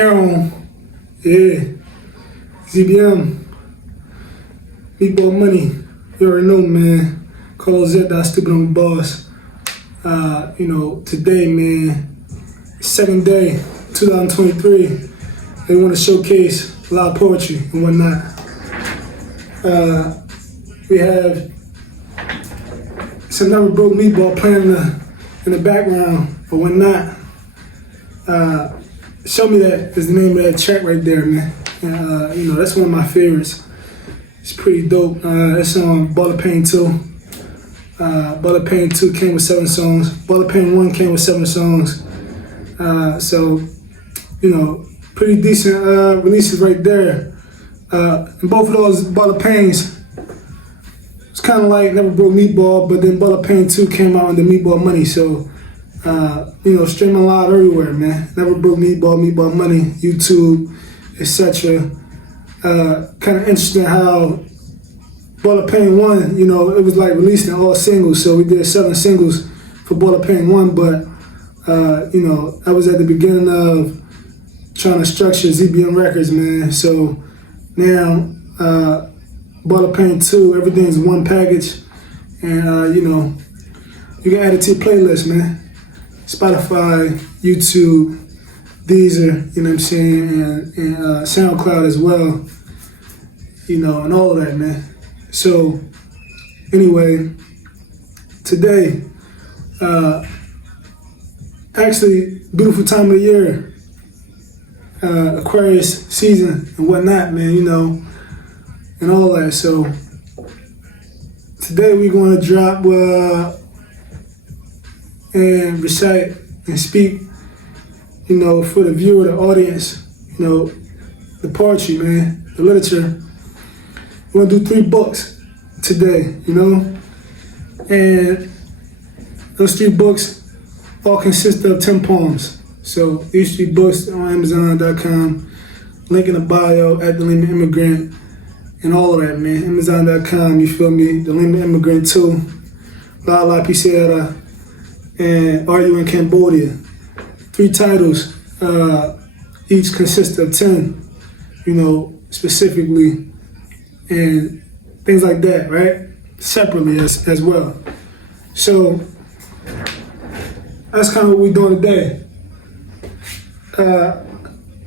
Carol, yeah, ZBM, Meatball Money, you already know, man. Call Z, that stupid on boss. You know, today, man, second day, 2023, they want to showcase a lot of poetry and whatnot. We have some Never Broke Meatball playing in the background or whatnot. Show Me That is the name of that track right there, man. You know, that's one of my favorites. It's pretty dope. It's on Ball of Pain 2. Ball of Pain 2 came with 7 songs. Ball of Pain 1 came with 7 songs. So, you know, pretty decent releases right there. And both of those Ball of Pains, it's kind of like Never Broke Meatball, but then Ball of Pain 2 came out under Meatball Money. So, you know, streaming live everywhere, man. Never Broke Meatball, Meatball Money, YouTube, etc. Kind of interesting how Ball of Pain 1, you know, it was like released in all singles. So we did 7 singles for Ball of Pain 1, but, you know, that was at the beginning of trying to structure ZBM Records, man. So now, Ball of Pain 2, everything's one package. And, you know, you can add it to your playlist, man. Spotify, YouTube, Deezer, you know what I'm saying, and SoundCloud as well, you know, and all of that, man. So, anyway, today, actually, beautiful time of the year, Aquarius season and whatnot, man, you know, and all that. So, today we're going to drop and recite and speak, you know, for the viewer, the audience, you know, the poetry, man, the literature. We're gonna do 3 books today, you know, and those 3 books all consist of 10 poems. So these 3 books are on Amazon.com, link in the bio at The Lima Immigrant, and all of that, man. Amazon.com, you feel me? The Lima Immigrant 2, La La Pisera, and Are You in Cambodia? 3 titles, each consists of 10, you know, specifically, and things like that, right? Separately as well. So that's kind of what we're doing today.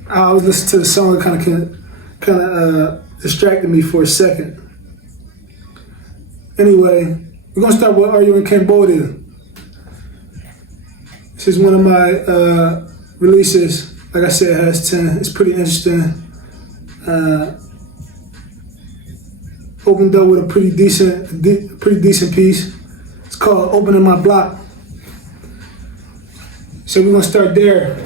I was listening to the song, kind of distracted me for a second. Anyway, we're gonna start with Are You in Cambodia? This is one of my releases. Like I said, it has 10. It's pretty interesting. Opened up with a pretty decent piece. It's called Opening My Block. So we're gonna start there.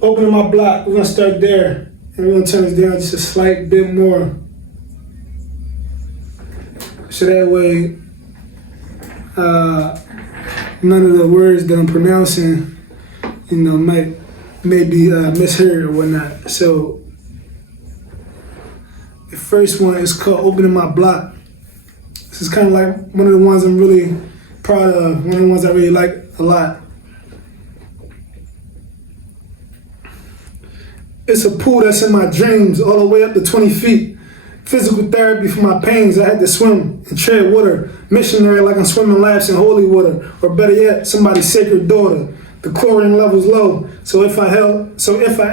Opening my block, we're gonna start there. And we're gonna turn this down just a slight bit more. So that way, none of the words that I'm pronouncing, you know, may be misheard or whatnot. So the first one is called Opening My Block. This is kind of like one of the ones I'm really proud of, one of the ones I really like a lot. It's a pool that's in my dreams, all the way up to 20 feet. Physical therapy for my pains. I had to swim and tread water. Missionary like I'm swimming laps in holy water. Or better yet, somebody's sacred daughter. The chlorine level's low, so if I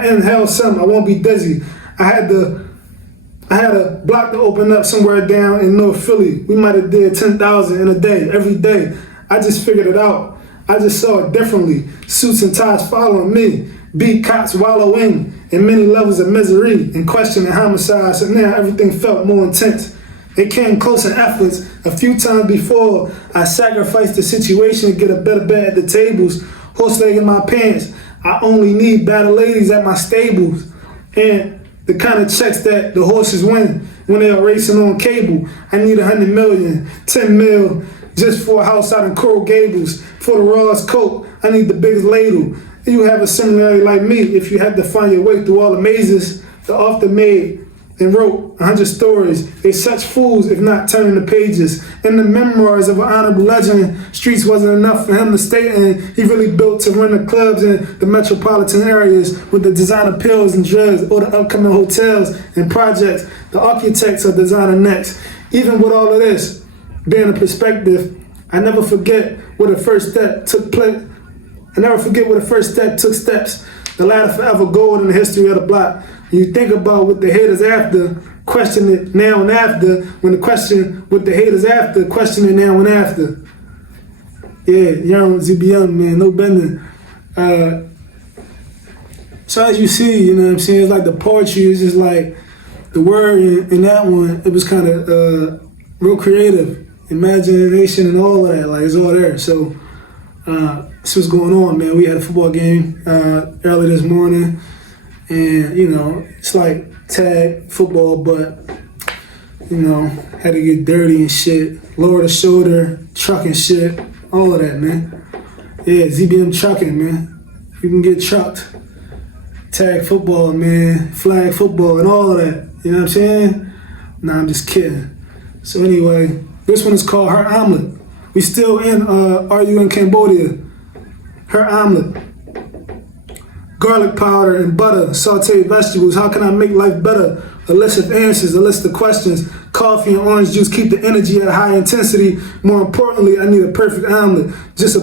inhale some, I won't be dizzy. I had a block to open up somewhere down in North Philly. We might have did 10,000 in a day, every day. I just figured it out. I just saw it differently. Suits and ties following me. Beat cops wallowing in many levels of misery and questioning homicide. So now everything felt more intense. It came close in efforts. A few times before, I sacrificed the situation to get a better bed at the tables. Horse leg in my pants. I only need better ladies at my stables. And the kind of checks that the horses win when they are racing on cable. I need 100 million, 10 mil, just for a house out in Coral Gables. For the Ross Coke, I need the biggest ladle. You have a similarity like me if you had to find your way through all the mazes, the often made and wrote 100 stories. They such fools if not turning the pages. In the memoirs of an honorable legend, streets wasn't enough for him to stay in. He really built to run the clubs in the metropolitan areas with the designer pills and drugs, or the upcoming hotels and projects. The architects are designer next. Even with all of this being a perspective, I never forget where the first step took place. I never forget where the first step took steps. The ladder forever gold in the history of the block. You think about what the haters after, question it now and after. When the question what the haters after, question it now and after. Yeah, young ZBM, man, no bending. So as you see, you know what I'm saying, it's like the poetry is just like the word in that one, it was kind of real creative. Imagination and all of that, like it's all there. So this was going on, man. We had a football game early this morning. And, you know, it's like tag football, but, you know, had to get dirty and shit. Lower the shoulder, trucking shit, all of that, man. Yeah, ZBM trucking, man. You can get trucked. Tag football, man. Flag football and all of that. You know what I'm saying? Nah, I'm just kidding. So anyway, this one is called Her Omelet. We still in, Are You in Cambodia? Her Omelet. Garlic powder and butter, sauteed vegetables. How can I make life better? A list of answers, a list of questions. Coffee and orange juice keep the energy at high intensity. More importantly, I need a perfect omelet. Just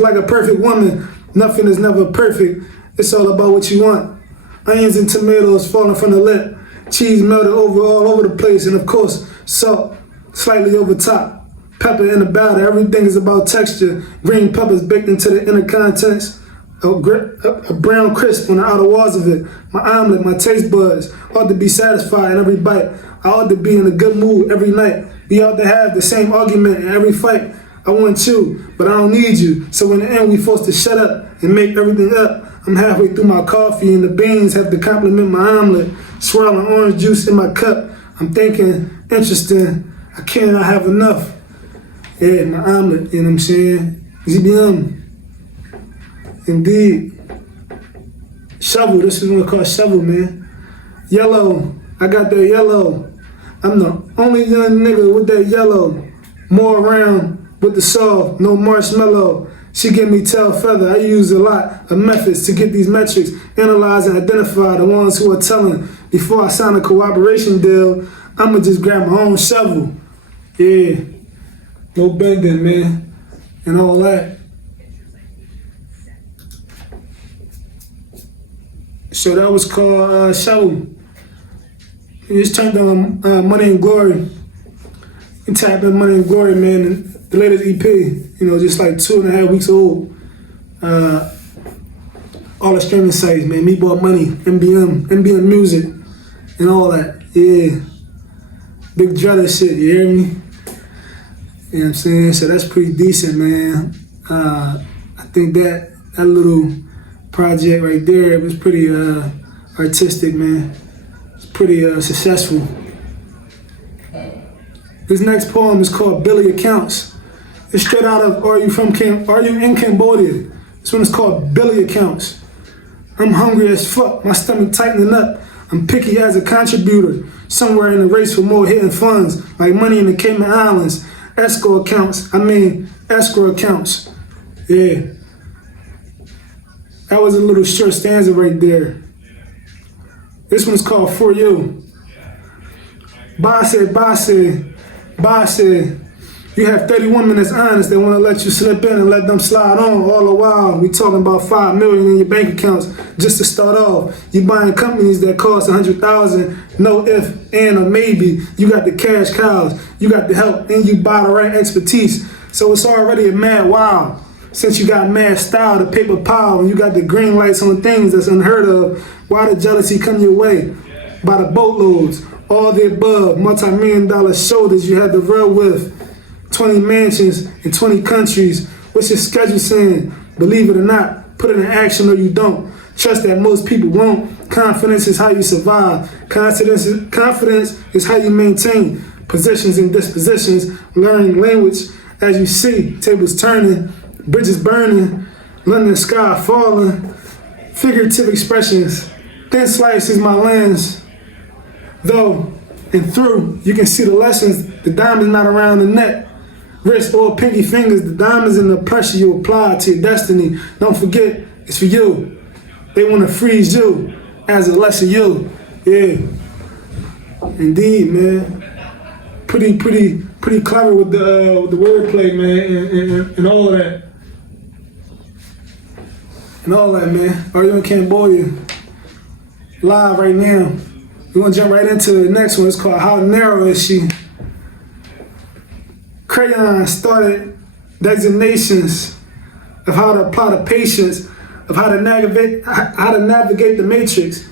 like a perfect woman, nothing is never perfect. It's all about what you want. Onions and tomatoes falling from the lip. Cheese melted all over the place. And of course, salt slightly over top. Pepper in the batter. Everything is about texture. Green peppers baked into the inner contents. A brown crisp on the outer walls of it. My omelet, my taste buds ought to be satisfied in every bite. I ought to be in a good mood every night. We ought to have the same argument in every fight. I want you, but I don't need you. So in the end, we forced to shut up and make everything up. I'm halfway through my coffee and the beans have to complement my omelet. Swirling orange juice in my cup. I'm thinking, interesting, I cannot have enough. Yeah, my omelet, you know what I'm saying? ZBM. Indeed. Shovel, this is what I call shovel, man. Yellow, I got that yellow. I'm the only young nigga with that yellow. More around with the soft, no marshmallow. She give me tail feather. I use a lot of methods to get these metrics, analyze and identify the ones who are telling. Before I sign a cooperation deal, I'ma just grab my own shovel. Yeah, no bending, man, and all that. So that was called Shovel. It just turned on Money and Glory. You can tap in Money and Glory, man. And the latest EP, you know, just like 2.5 weeks old. All the streaming sites, man. Me Bought Money, MBM Music, and all that. Yeah. Big dreader shit, you hear me? You know what I'm saying? So that's pretty decent, man. I think that little project right there, it was pretty artistic, man. It's pretty successful. This next poem is called Billy Accounts. It's straight out of Are You in Cambodia? This one is called Billy Accounts. I'm hungry as fuck, my stomach tightening up. I'm picky as a contributor, somewhere in the race for more hidden funds, like money in the Cayman Islands. Escrow accounts. Yeah. That was a little short stanza right there. This one's called For You. Boss, you have 31 minutes honest. They want to let you slip in and let them slide on. All the while, we talking about $5 million in your bank accounts just to start off. You buying companies that cost $100,000, no if, and, or maybe. You got the cash cows, you got the help, and you buy the right expertise. So it's already a mad wow. Since you got mad style, the paper power, and you got the green lights on things that's unheard of, why the jealousy come your way? By the boatloads, all the above, multi-million-dollar shoulders you had to rub with, 20 mansions in 20 countries. What's your schedule saying? Believe it or not, put it in action or you don't. Trust that most people won't. Confidence is how you survive. Confidence is how you maintain positions and dispositions. Learning language as you see, tables turning, bridges burning, London sky falling. Figurative expressions. Thin slice is my lens. Though and through, you can see the lessons. The diamond's not around the neck, wrist, or pinky fingers. The diamond's in the pressure you apply to your destiny. Don't forget, it's for you. They want to freeze you as a lesser you. Yeah, indeed, man. Pretty clever with the wordplay, man, and all of that. And all that, man. Are you in Cambodia? Live right now. We're gonna jump right into the next one. It's called How Narrow Is She? Crayon started designations of how to apply the patience, of how to navigate the matrix.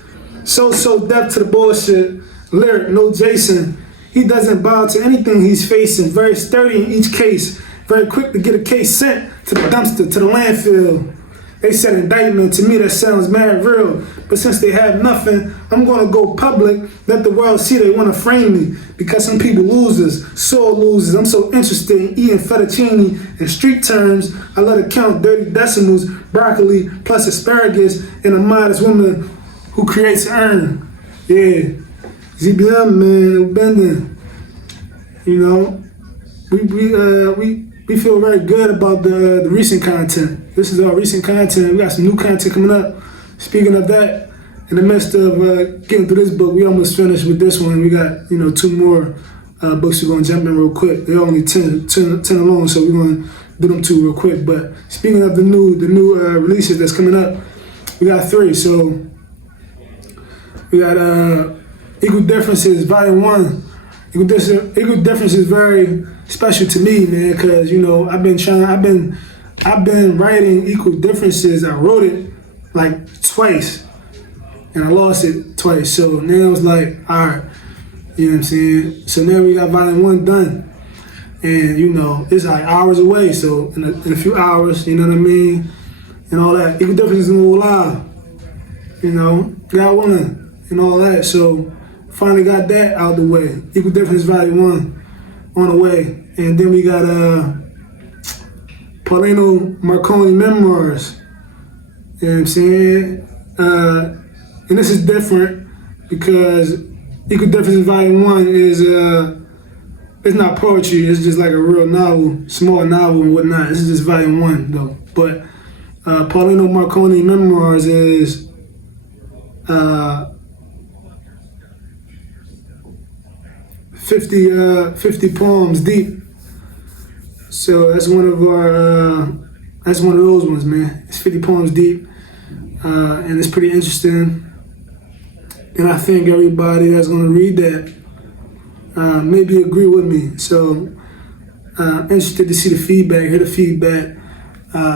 So depth to the bullshit. Lyric, no Jason. He doesn't bow to anything he's facing. Very sturdy in each case. Very quick to get a case sent to the dumpster, to the landfill. They said indictment. To me that sounds mad real. But since they have nothing, I'm gonna go public. Let the world see they wanna frame me. Because some people losers, sore losers. I'm so interested in eating fettuccine in street terms. I let it count dirty decimals, broccoli plus asparagus, and a modest woman who creates and earn. Yeah. ZBM, man, bending. You know, we feel very good about the recent content. This is our recent content. We got some new content coming up. Speaking of that, in the midst of getting through this book, we almost finished with this one. We got 2 more books we're gonna jump in real quick. They're only 10 alone, so we're gonna do them 2 real quick. But speaking of the new releases that's coming up, we got 3. So we got Equal Differences, Volume 1. Equal Differences is very special to me, man, because I've been writing Equal Differences. I wrote it like twice, and I lost it twice. So now it's like, all right, you know what I'm saying? So now we got Volume 1 done, and it's like hours away. So in a few hours, you know what I mean, and all that. Equal Differences is gonna go live, God willing, and all that. So finally got that out the way. Equal Difference Volume 1 on the way. And then we got Paulino Marconi Memoirs. You know what I'm saying? And this is different because Equal Difference Volume 1 is it's not poetry, it's just like a real novel, small novel and whatnot. This is just Volume 1 though. But Paulino Marconi Memoirs is 50 poems deep. So that's one of those ones, man. It's 50 poems deep, and it's pretty interesting. And I think everybody that's gonna read that maybe agree with me. So interested to see the feedback, hear the feedback.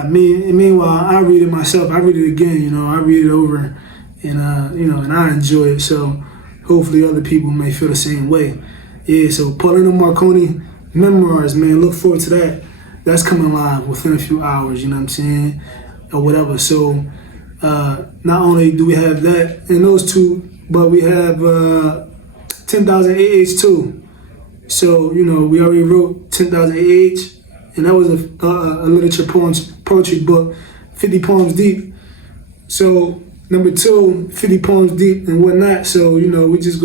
Meanwhile, I read it myself. I read it again. I read it over, and and I enjoy it. So hopefully other people may feel the same way. Yeah, so Paulino Marconi Memoirs, man, look forward to that. That's coming live within a few hours, you know what I'm saying, or whatever. So not only do we have that and those 2, but we have 10,000 AH too. So, we already wrote 10,000 AH, and that was a literature poetry book, 50 poems deep. So number 2, 50 poems deep and whatnot. So, we just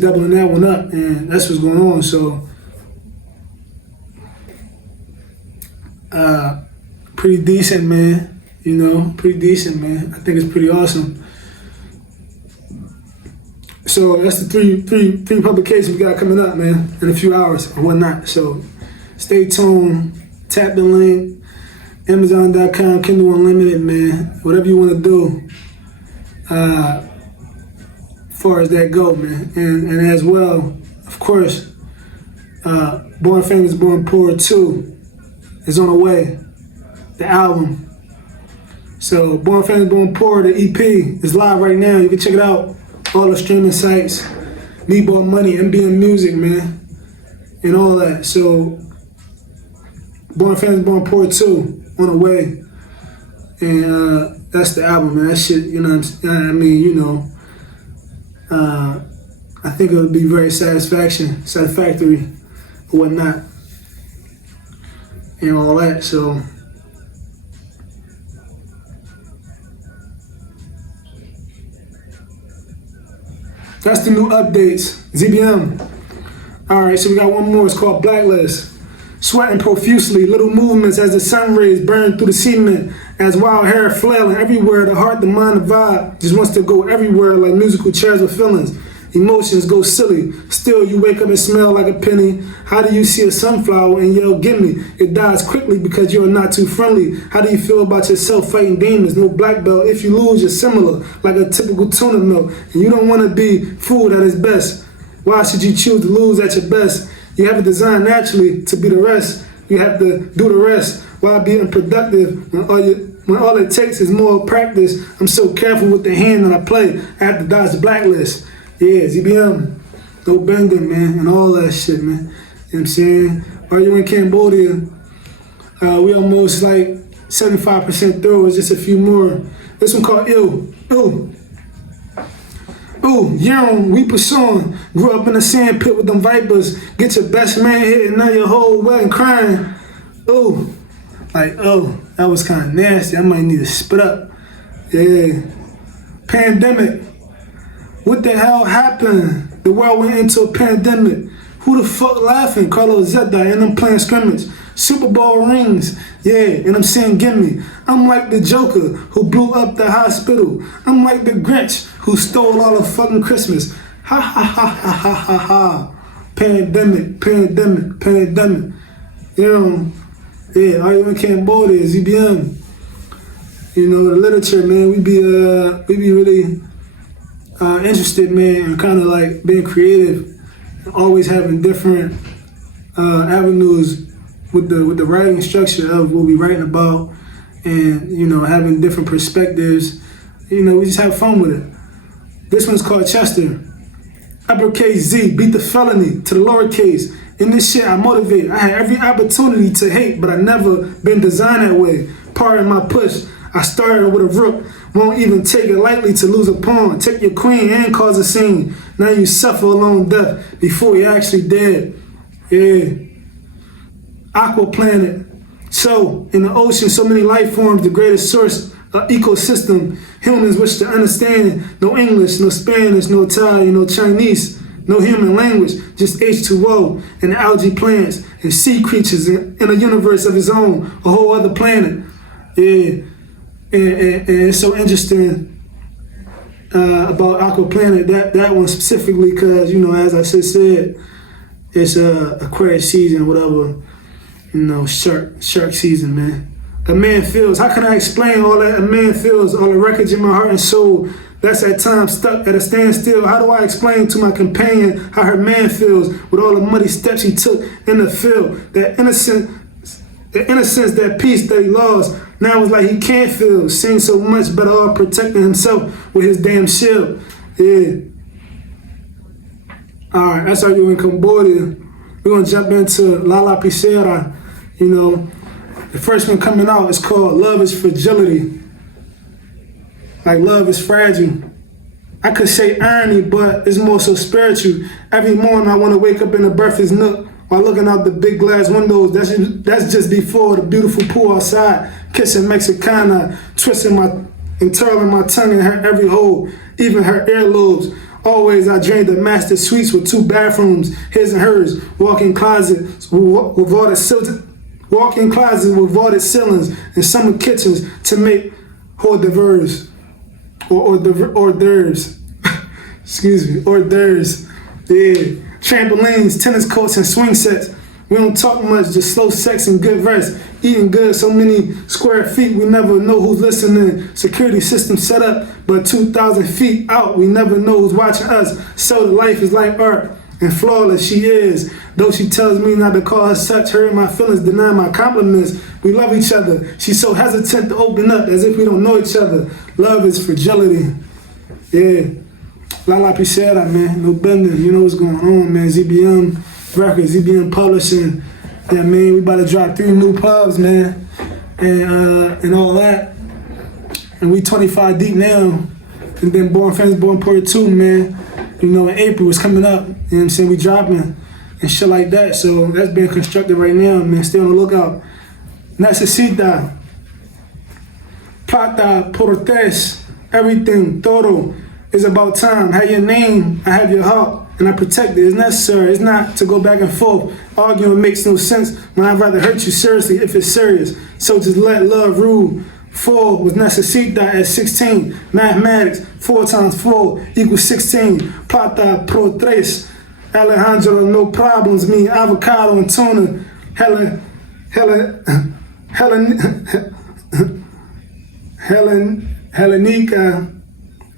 doubling that one up, and that's what's going on. So, pretty decent, man. Pretty decent, man. I think it's pretty awesome. So that's the three publications we got coming up, man, in a few hours or whatnot. So stay tuned. Tap the link. Amazon.com, Kindle Unlimited, man. Whatever you want to do. As far as that go, man, and as well, of course, Born Famous, Born Poor 2 is on the way, the album. So Born Famous, Born Poor, the EP is live right now. You can check it out, all the streaming sites, Need More Money, MBM Music, man, and all that. So Born Famous, Born Poor 2 on the way, and that's the album, man. That shit, I think it'll be very satisfactory, or whatnot, and all that. So That's the new updates. ZBM. All right, so we got one more. It's called Blacklist. Sweating profusely, little movements as the sun rays burn through the cement, as wild hair flailing everywhere, the heart, the mind, the vibe just wants to go everywhere like musical chairs with feelings. Emotions go silly, still you wake up and smell like a penny. How do you see a sunflower and yell, gimme? It dies quickly because you're not too friendly. How do you feel about yourself fighting demons? No black belt, if you lose you're similar, like a typical tuna milk. And you don't want to be fooled at its best. Why should you choose to lose at your best? You have to design naturally to be the rest. You have to do the rest while being productive when all it takes is more practice. I'm so careful with the hand that I play. I have to dodge the blacklist. Yeah, ZBM, no bending, man, and all that shit, man. You know what I'm saying? Are you in Cambodia? We almost like 75% through. It's just a few more. This one called Ill. Ooh, young, we pursuing. Grew up in a sand pit with them vipers. Get your best man hit and now your whole wedding crying. Ooh, like, oh, that was kind of nasty. I might need to spit up. Yeah. Pandemic. What the hell happened? The world went into a pandemic. Who the fuck laughing? Carlos Zeta and them playing scrimmage. Super Bowl rings, yeah, and I'm saying gimme. I'm like the Joker who blew up the hospital. I'm like the Grinch who stole all of fucking Christmas. Ha ha ha ha ha ha ha. Pandemic, pandemic, pandemic. You know, yeah, are you in Cambodia, ZBM? You know, the literature, man, we be really interested, man, and kind of like being creative, always having different avenues with the writing structure of what we writing about, and you know, having different perspectives. You know, we just have fun with it. This one's called Chester. Uppercase Z, beat the felony to the lowercase. In this shit, I motivate. I had every opportunity to hate, but I never been designed that way. Pardon my push. I started with a rook. Won't even take it lightly to lose a pawn. Take your queen and cause a scene. Now you suffer a long death before you're actually dead. Yeah. Aqua planet. So, in the ocean, so many life forms, the greatest source of ecosystem. Humans wish to understand. No English, no Spanish, no Thai, no Chinese, no human language, just H2O and algae plants and sea creatures in a universe of its own, a whole other planet. Yeah. And it's so interesting about Aqua Planet, that one specifically, because, you know, as I just said, it's Aquarius season, whatever, you know, shark season, man. A man feels, how can I explain all that a man feels, all the wreckage in my heart and soul that's at times stuck at a standstill? How do I explain to my companion how her man feels with all the muddy steps he took in the field? That innocence, that peace that he lost, now it's like he can't feel. Seen so much, better off protecting himself with his damn shield. Yeah. All right, that's how you in Cambodia. We're gonna jump into La Piscera. You know, the first one coming out is called Love is Fragility. Like love is fragile. I could say irony, but it's more so spiritual. Every morning I wanna wake up in the breakfast nook while looking out the big glass windows. That's just before the beautiful pool outside. Kissing Mexicana, and twirling my tongue in her every hole, even her earlobes. Always I drained the master suites with 2 bathrooms, his and hers. Walk-in closets with vaulted ceilings, and summer kitchens to make hors d'oeuvres. Hors d'oeuvres. Excuse me, hors d'oeuvres. Yeah. Trampolines, tennis courts, and swing sets. We don't talk much, just slow sex and good rest. Eating good, so many square feet, we never know who's listening. Security system set up, but 2,000 feet out, we never know who's watching us. So the life is like art, and flawless she is. Though she tells me not to call her such, hurting my feelings, denying my compliments. We love each other. She's so hesitant to open up, as if we don't know each other. Love is fragility. Yeah. La Piscera, man, no bending. You know what's going on, man. ZBM Records, ZBM Publishing. Yeah, man, we about to drop 3 new pubs, man, and all that. And we 25 deep now. And then Born Friends, Born Part 2, man. You know, in April it's coming up. You know what I'm saying? We dropping and shit like that. So that's being constructed right now, man. Stay on the lookout. Necesita, plata, por tres, everything, todo. It's about time. Have your name, I have your heart, and I protect it. It's necessary. It's not to go back and forth. Arguing makes no sense when I'd rather hurt you seriously if it's serious. So just let love rule. 4 was necesita at 16. Mathematics, 4 times 4 equals 16. Plata pro 3. Alejandro, no problems. Me, avocado and tuna. Helenica,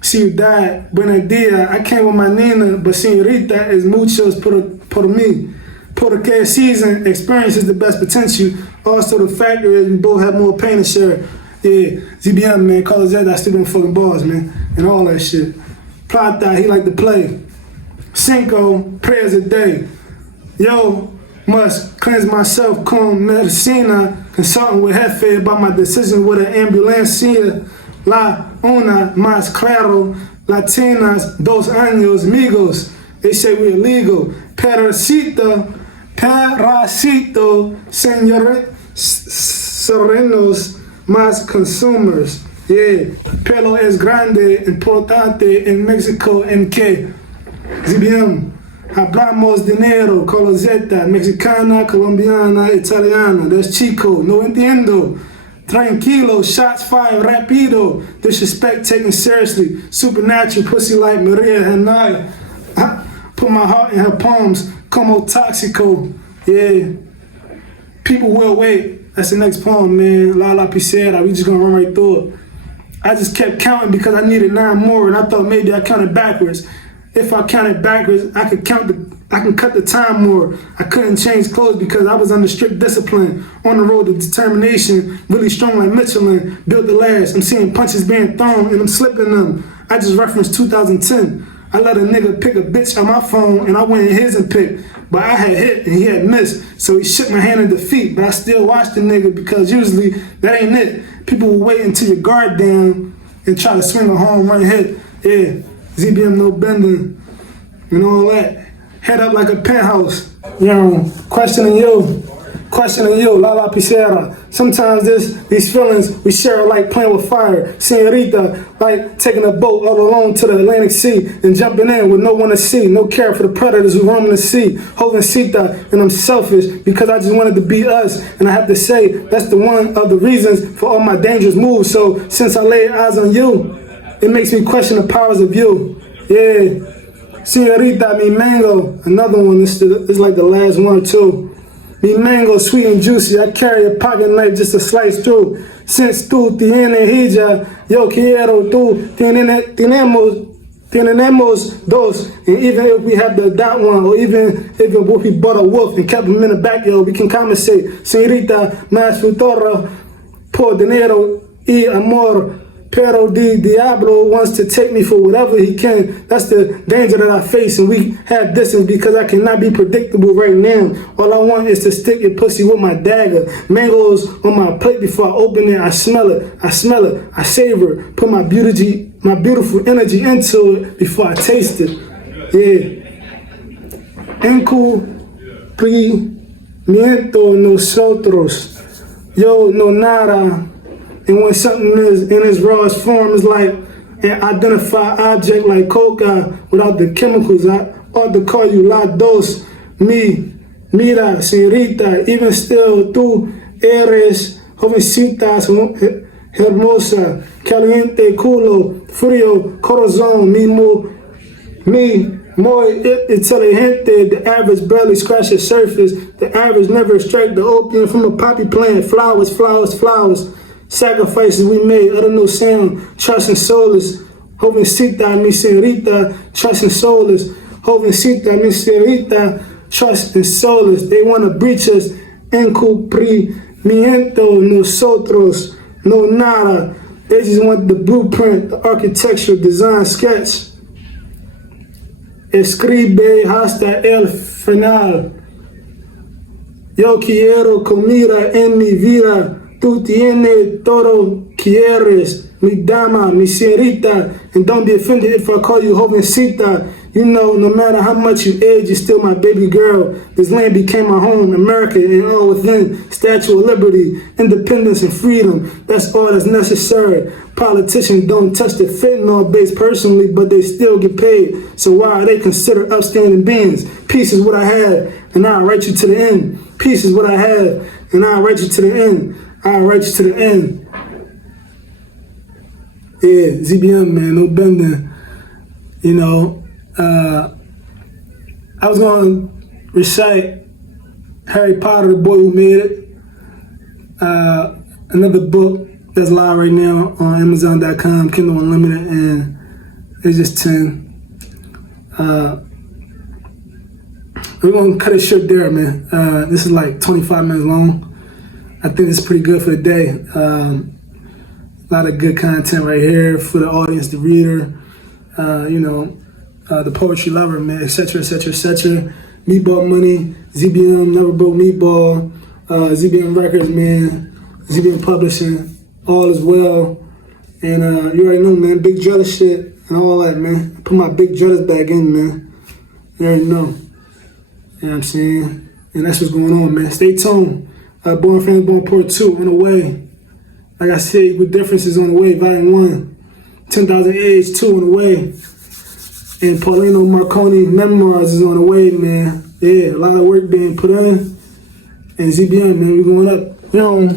she died. Buenos dias. I came with my Nina, but señorita is muchos por mí. Porque season experience is the best potential. Also, the factor is we both have more pain to share. Yeah, ZBM, man, call it that. I still been fucking bars, man, and all that shit. Plata, he like to play. Cinco, prayers a day. Yo, must cleanse myself con medicina. Consulting with Jefe about my decision with an ambulancia. La una más claro. Latinas, 2 años, amigos. They say we illegal. Parasito, serenos, más consumers. Yeah, pelo es grande, importante en Mexico, en que ZBM, hablamos dinero, coloseta, mexicana, colombiana, italiana. That's Chico, no entiendo. Tranquilo, shots fired, rapido. Disrespect taken seriously. Supernatural, pussy like Maria Hanaya. Put my heart in her palms, como toxico. Yeah. People will wait. That's the next poem, man. La la pisera. We just gonna run right through it. I just kept counting because I needed 9 more, and I thought maybe I counted backwards. If I counted backwards, I can cut the time more. I couldn't change clothes because I was under strict discipline. On the road to determination, really strong like Michelin. Built the last. I'm seeing punches being thrown and I'm slipping them. I just referenced 2010. I let a nigga pick a bitch on my phone and I went in his and picked. But I had hit and he had missed. So he shook my hand in defeat. But I still watched the nigga because usually that ain't it. People will wait until your guard down and try to swing a home run hit. Yeah, ZBM no bending and all that. Head up like a penthouse. Yo, questioning you, la la pisera. Sometimes these feelings we share like playing with fire. Señorita, like taking a boat all alone to the Atlantic Sea and jumping in with no one to see. No care for the predators who roam the sea. Holding cita, and I'm selfish because I just wanted to be us. And I have to say, that's the one of the reasons for all my dangerous moves. So since I laid eyes on you, it makes me question the powers of you. Yeah. Señorita, mi mango. Another one, this is like the last one or two. Mi mango, sweet and juicy. I carry a pocket knife just to slice through. Since tú tienes hija, yo quiero tú. Tenemos dos. And even if we have to adopt one, or even if we bought a wolf and kept him in the backyard, we can compensate. Señorita, más futuro por dinero y amor. Pero the Diablo wants to take me for whatever he can. That's the danger that I face, and we have distance because I cannot be predictable right now. All I want is to stick your pussy with my dagger. Mangoes on my plate before I open it. I smell it, I savor it. Put my beautiful energy into it before I taste it. Yeah. Encumplimiento nosotros. Yo no nada. And when something is in its rawest form, it's like an identified object like coca without the chemicals. I ought to call you la dos, mi, mira, señorita. Even still, tú eres jovencita, hermosa, caliente, culo, frío, corazón, mi muy inteligente. The average barely scratch the surface. The average never extract the opium from a poppy plant. Flowers, flowers, flowers. Sacrifices we made, utter no sound, trust and soulless. Jovencita, mi señorita, trust and soulless. Jovencita, mi señorita, trust and soulless. They want to breach us. Encumbrimiento, nosotros, no nada. They just want the blueprint, the architecture, design, sketch. Escribe hasta el final. Yo quiero comida en mi vida. Tú tienes todo quieres, mi dama, mi señorita, and don't be offended if I call you jovencita. You know, no matter how much you age, you're still my baby girl. This land became my home, America, and all within. Statue of Liberty, independence and freedom. That's all that's necessary. Politicians don't touch the fentanyl base personally, but they still get paid. So why are they considered upstanding beings? Peace is what I have, and I'll write you to the end. Peace is what I have, and I'll write you to the end. I'll write you to the end. Yeah, ZBM, man, no bending. You know, I was going to recite Harry Potter, the Boy Who Made It. Another book that's live right now on Amazon.com, Kindle Unlimited, and it's just 10. We're going to cut it short there, man. This is like 25 minutes long. I think it's pretty good for the day. A lot of good content right here for the audience, the reader, you know, the poetry lover, man, etc., etc., etc. Meatball Money, ZBM, Never Broke Meatball, ZBM Records, man, ZBM Publishing, all is well. And you already know, man, Big Judder shit and all that, man. Put my Big Judders back in, man. You already know. You know what I'm saying? And that's what's going on, man. Stay tuned. Born Friends, Born Poor 2 on the way. Like I said, Equal Differences on the way, Volume 1. 10,000 Age 2 on the way. And Paulino Marconi Memoirs is on the way, man. Yeah, a lot of work being put in. And ZBM, man, we're going up. You know,